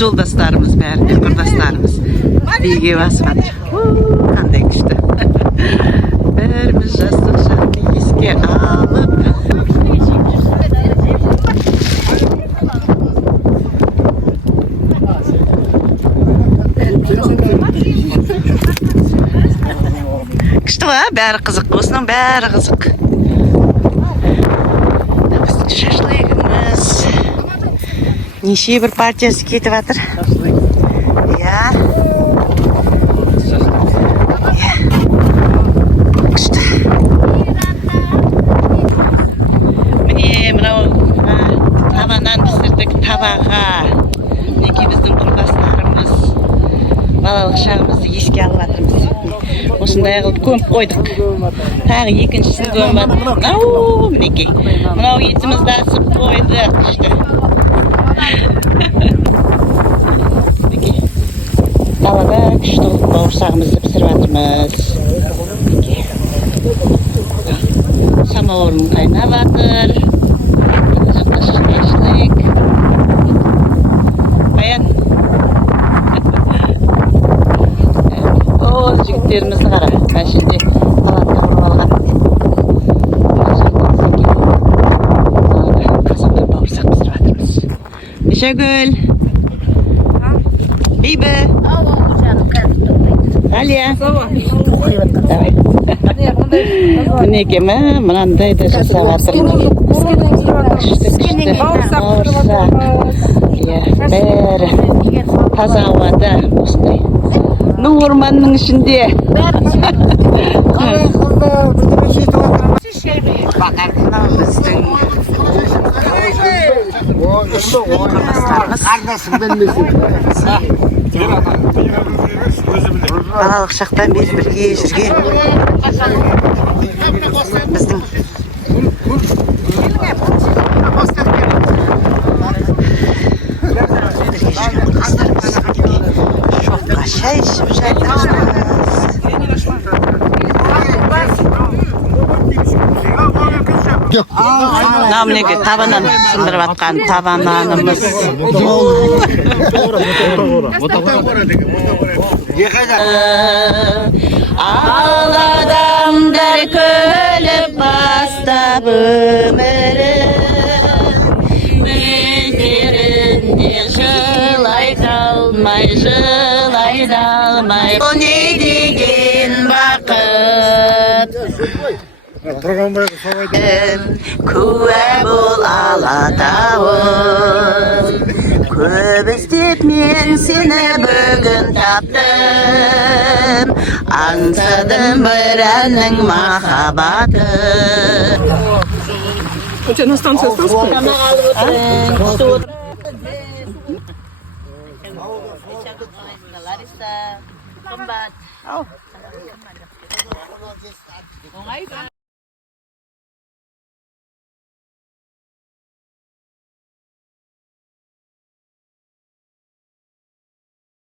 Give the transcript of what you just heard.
Жолдастарымыз бәрі, құрдастарымыз биге басып жатыр. Қандай күшті. Бәріміз жастық шақты еске алып. Күшті ғой, бәрі қызық. Осының бәрі қызық. Біздің шашлығымыз. Неше бір партиясы кетіп жатыр. Иә. Күшті. Міне, мынау табаннан пісірдік табаға. Неке біздің құрдастарымыз балалық шағымызды еске алып жатырмыз. Осындай қылып көміп қойдық. Тағы екіншісін көміп жатырмыз. Мынау мінекей. Мынау етімізді асып қойдық. Күшті. Далада күшті бауырсағымызды пісіріп жатырмыз. Самауырын қайнап жатыр. Жақта шашлык. Баян. О, жігіттерімізді қара. Мәшінде қалатты құрып алған. Қазанда бауырсақ пісіріп жатырмыз. Нешегүл. Бейбі. Алия. Давай. Мінекемі мынандай да жасап жатырмыз. Күшті бауырсақ. Бәрі таза ауада осындай. Ну, орманның ішінде. Біздің балалық шақтан бері бірге жүрген біздің шоққа шай ішіп жатырмыз. Мынау мінекей табаннан сындырып жатқан табананымыз. Ал адамдар күліп бастап өмірін, өздерінде жылай алмай, бұл не деген бақыт. Куә бол Алатауым, көп іздеп мен сені бүгін таптым, аңсадым бір әннің махаббатын. На станции остался? Лариса,